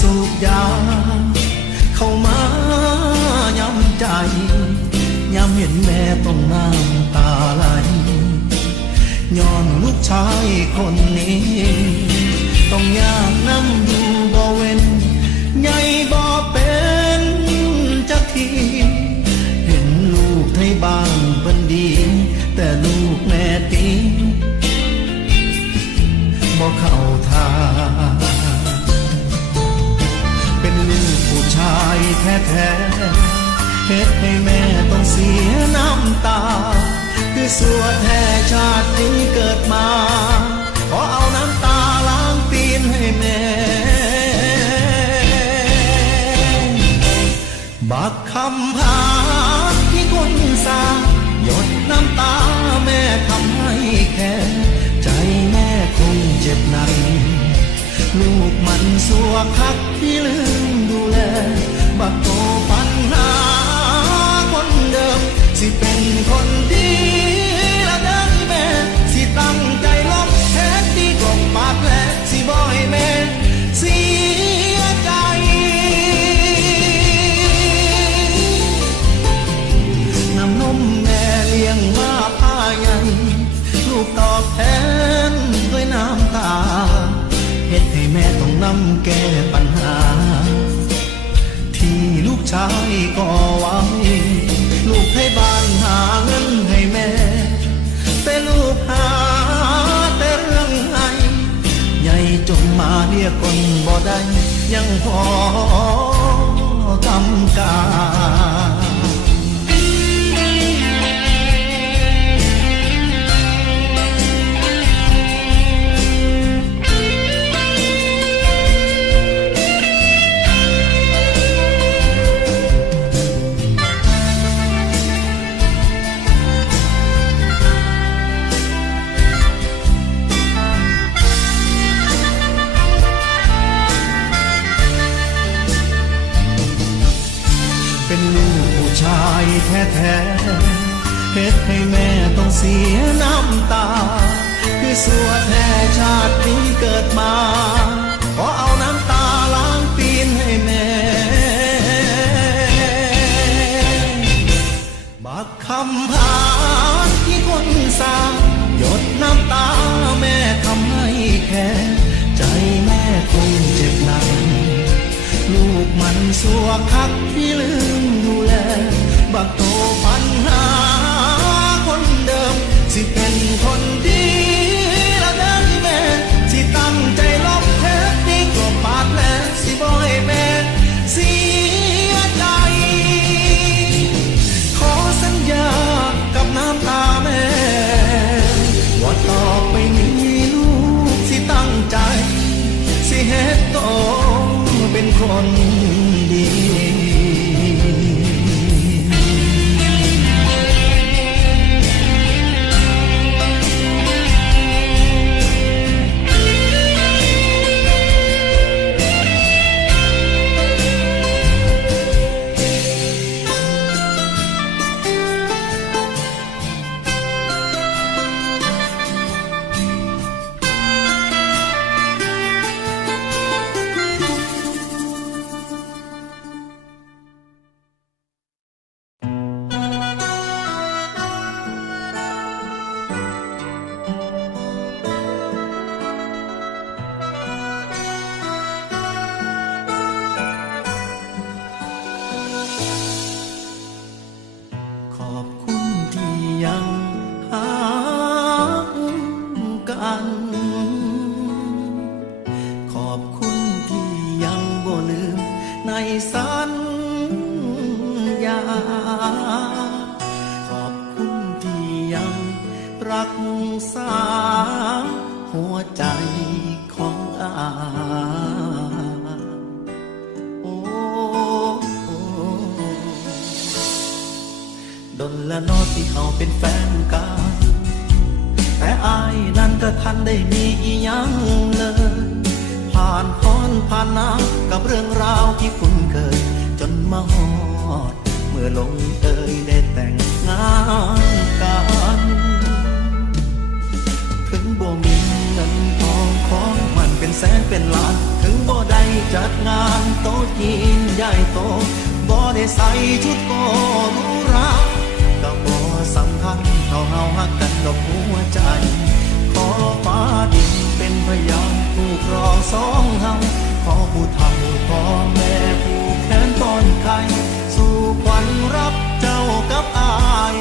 สูบยา เข้ามาย้ำใจ ย้ำเห็นแม่ต้องน้ำตาไหลย้อนลูกชายคนนี้ ต้องยากน้ำอยู่บ่เว้นใหญ่บ่เป็นจักที เห็นลูกไทยบ้านเพิ่นดี แต่ลูกแม่ตี แท้ๆเฮ็ดให้แม่ต้องเสียน้ำตา คือสัวแท้ชาตินี้เกิดมา ขอเอาน้ำตาล้างตีนให้แม่ บักคำพาที่คนสาหยดน้ำตาแม่ทำให้แค่ใจแม่คงเจ็บหนักลูกมันสัวคักที่ลืม ชายแท้ๆเฮ็ดให้แม่ต้องเสียน้ำตา คือสัวแท้ชาตินี้เกิดมาขอเอาน้ำตาล้างตีนให้แม่บักคำพาที่คนสร้างหยดน้ำตาแม่ทำให้แค่ใจแม่คง ลูกมันสัวคักที่ลืมดูแลบักโตปั ดนและนอที่เขาเป็นแฟนกันแต่อายนั้นก็ทันได้มีอีหยังเลย ผ่านค้อนผ่านน้ำกับเรื่องราวที่คุ้นเคย จนมาฮอด เมื่อลงเอยได้แต่งงาน กันเงินทองของมันเป็นแสนเป็นล้านงานโต๊ะจีนใหญ่โตบ่ได้ใส่ชุดโกหรูหราก็บ่สำคัญเท่าเฮาฮักกันดอกหัวใจ ขอฟ้าดินเป็นพยานผู้ครองสองเฮาขอผู้เฒ่าพ่อแม่ผู้แขนต้อนไข่สู่ขวัญรับเจ้ากับอาย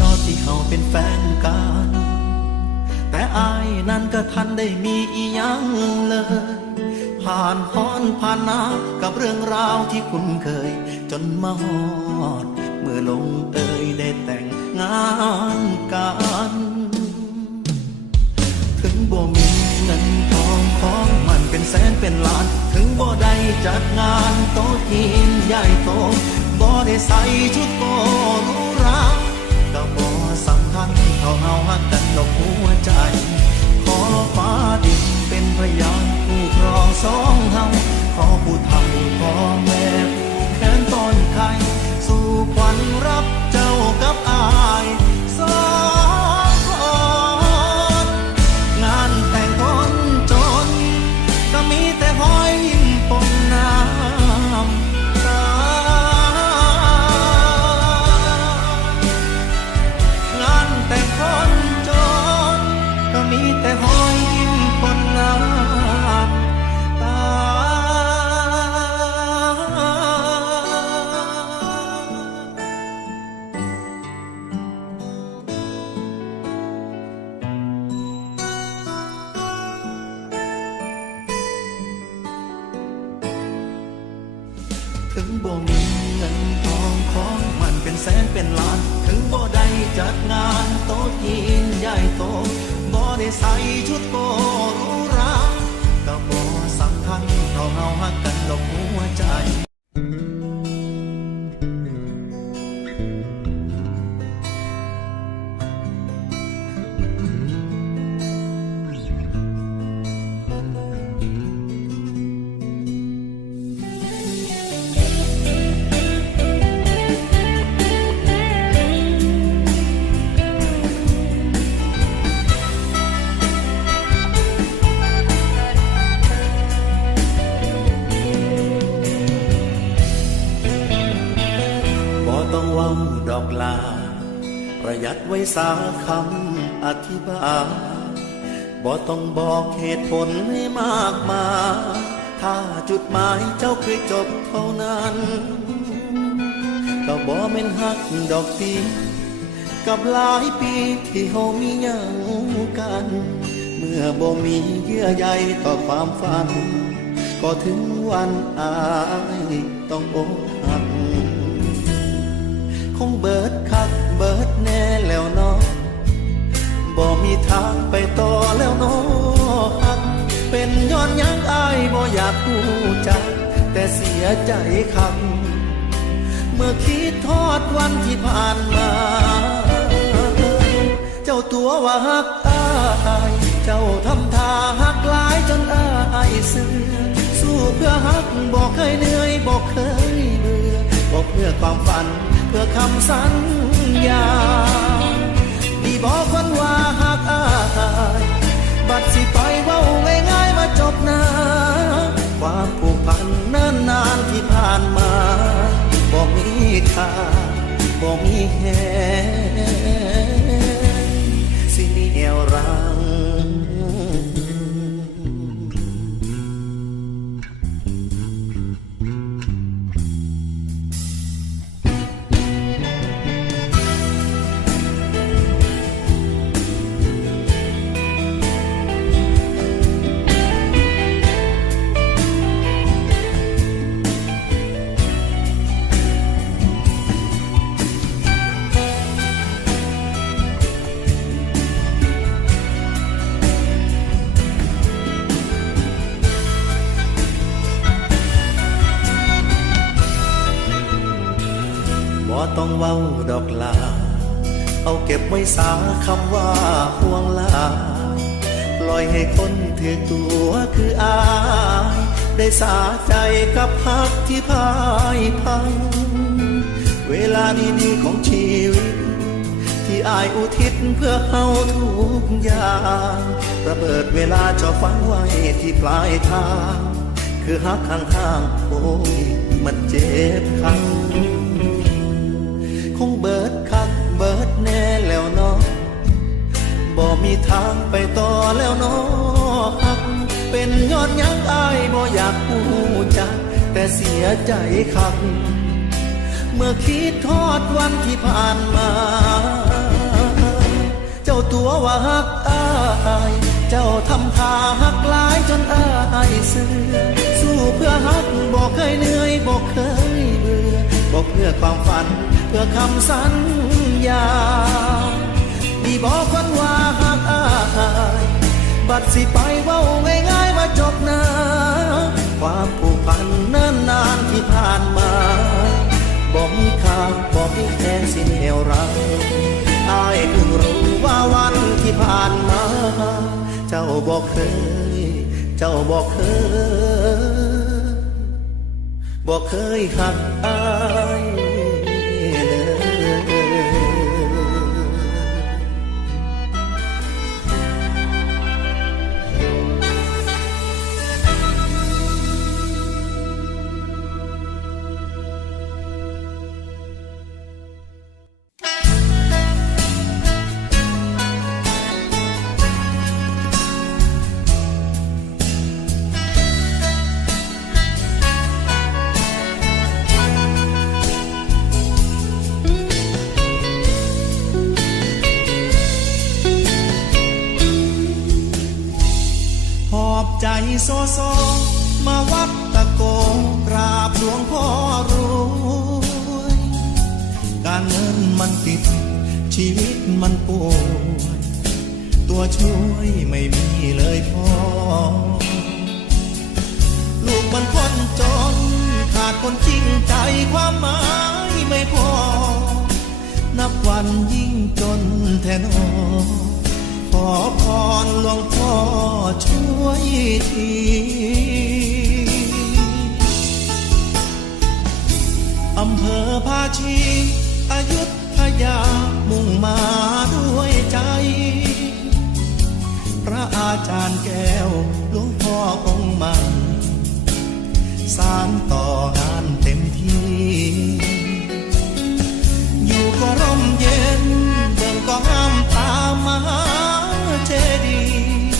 นอที่เขาเป็นแฟนกัน แต่อายนั้นก็ทันได้มีอีหยังเลย ผ่านฮ้อนผ่านหนาวกับเรื่องราวที่คุ้นเคย จนมาฮอด เมื่อลงเอยได้แต่งงานกัน ถึงบ่มีเงินทองของมันเป็นแสนเป็นล้าน ถึงบ่ได้จัดงานโต๊ะจีนใหญ่โตบ่ได้ใส่ชุดโกรูหรา ก็บ่สำคัญเขาเฮาฮักกันดอก เว้าดอกลา ประหยัดไว้สาคำอธิบายบ่ต้องบอกเหตุผลให้มากมายถ้าจุดหมายเจ้าคือจบเท่านั้น ก็บ่แม่นฮักดอกตีกับหลายปีที่เฮามียังกัน เมื่อบ่มีเยื่อใยต่อความฝัน ก็ถึงวันอายต้องอก ทางไปต่อแล้วนาะฮักเป็นย้อนยังอายบ่อยากพูดจัก แต่เสียใจคำเมื่อคิดทอดวันที่ผ่านมา เจ้าตัวว่าฮักอาย เจ้าทำท่าฮักหลายจนอายเสือสู้เพื่อฮักบอกเคยเหนื่อยบอกเคยเบื่อบอกเพื่อความฝัน เพื่อคำสัญญา บอกมีแหง อกลา เอาเก็บไว้สาคำว่าห่วงลา ปล่อยให้คนถือตัวคืออาย ได้สาใจกับพักที่พายพัง เวลาดีๆของชีวิต ที่อายอุทิศเพื่อเฮาทุกอย่างระเบิดเวลาจะฝังไว้ที่ปลายทาง คือฮักข้างๆโอ้ยมันเจ็บคัง คงเบิดคักเบิดแน่แล้วเนาะบ่มีทางไปต่อแล้วเนาะฮักเป็นยอดยังอายบ่อยากพูดจักแต่เสียใจคัก เมื่อคิดทอดวันที่ผ่านมา เจ้าตัวว่าฮักอาย เจ้าทำท่าฮักหลายจนอายเสือสู้เพื่อฮักบอกเคยเหนื่อยบอกเคยเบื่อ บอกเพื่อความฝัน เพื่อคำสัญญาดีบอกคนว่าฮักอายบัดสิไปเว้าง่ายๆว่าจบนะความผูกพันเนิ่นนานที่ผ่านมาบอกมีค่าบอกมีแค่สิเหนียวรังอายเพิ่งรู้ว่าวันที่ผ่านมา เจ้าบอกเคย เจ้าบอกเคย บอกเคยหักอาย การเงินมันติด ชีวิตมันป่วยตัวช่วยไม่มีเลยพอ ลูกมันคนจน ขาดคนจริงใจความหมายไม่พอ นับวันยิ่งจนแทนอขอพรหลวงพ่อช่วยทีอำเภอภาชี ทยามุ่งมาด้วยใจ พระอาจารย์แก้วหลวงพ่อองค์ใหม่สารต่องานเต็มที่ อยู่ก็ร่มเย็นเดินก็ห้ามตามมหาเจดีย์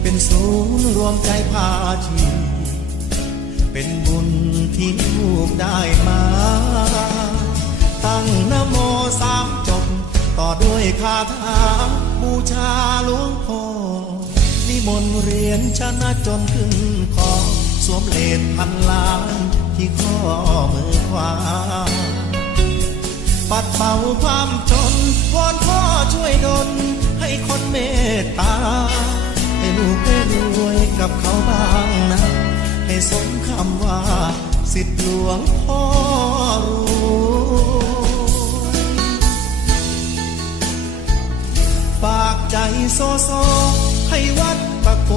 เป็นศูนย์รวมใจพาชีเป็นบุญที่ลูกได้มา ตั้งนโม สามจบ ต่อด้วยคาถาบูชาหลวงพ่อนิมนต์เรียนชนะจนขึ้นคอสวมเลนพันล้านที่ข้อมือขวา ปัดเป่าความจนวอนพ่อช่วยดลให้คนเมตตา ให้ลูกได้รวยกับเขาบ้างนะ ให้สมคำว่า สิทธิหลวงพ่อรู้ ใจโซโซ ให้วัดตะโก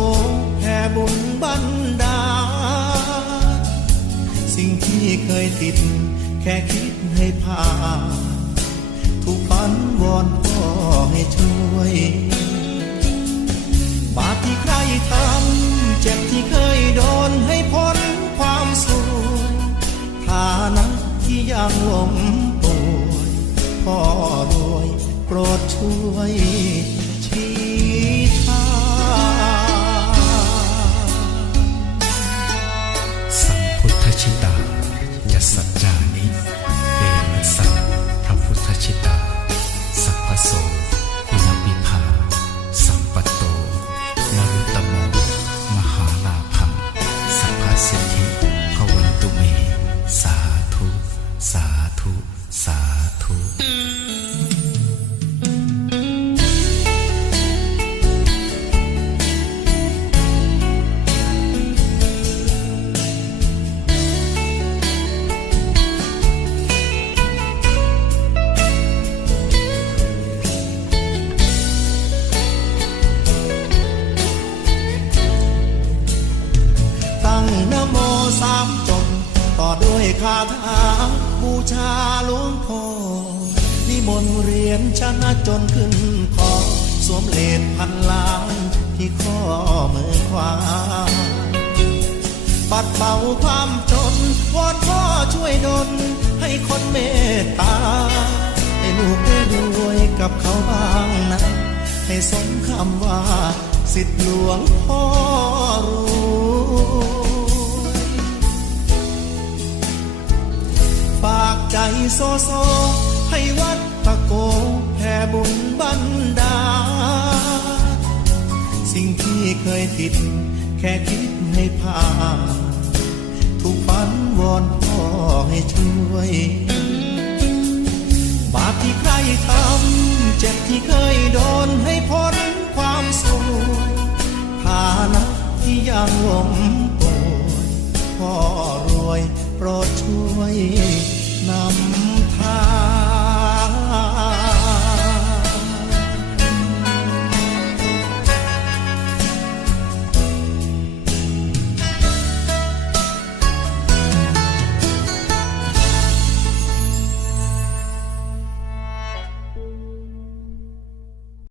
แผ่บุญบันดาลสิ่งที่เคยติด แค่คิดให้ผ่านทุกฝันวอนพ่อให้ช่วย บาปที่ใครทำเจ็บที่เคยโดนให้พ้นความสวยฐานะที่ยังหลงป่วยพ่อรวยโปรดช่วย เรียนชนะจนขึ้นคอสวมเลนพันล้านที่ข้อมือขวาปัดเป่าความจนวอนพ่อช่วยดลให้คนเมตตา ให้ลูกได้รวยกับเขาบ้างนะ ให้สมคำว่า สิทธิหลวงพ่อรวยฝากใจโซโซให้วัด โกแผ่บุญบันดาลสิ่งที่เคยติด แค่คิดให้ผ่านทุกฝันวอนพ่อให้ช่วย บาปที่ใครทำเจ็บที่เคยโดนให้พ้นความสวยฐานะที่ยังล้มป่วยพ่อรวยโปรดช่วยนำ